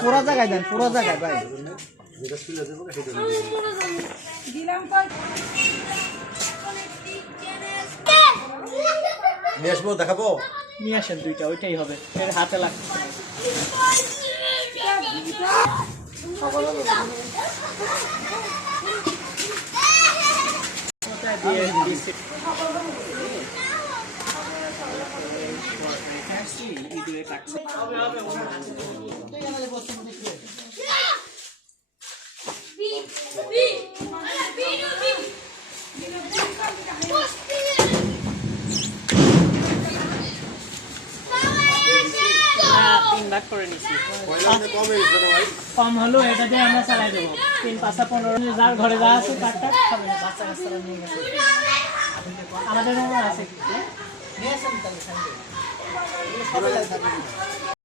পুরা জায়গায় দেন, পুরা জায়গায় ভাই। নিয়ে আসবো, দেখাবো। নিয়ে আসেন দুইটা, ওইটাই হবে, এর হাতে লাগছে। কম হলো এটা দিয়ে আমরা চালাই দেবো। 3, 5, 15 যার ঘরে যা আছে কাঠটা খাবে না, বাচ্চা কাচ্চারা নিয়ে গেছে। আমাদের আছে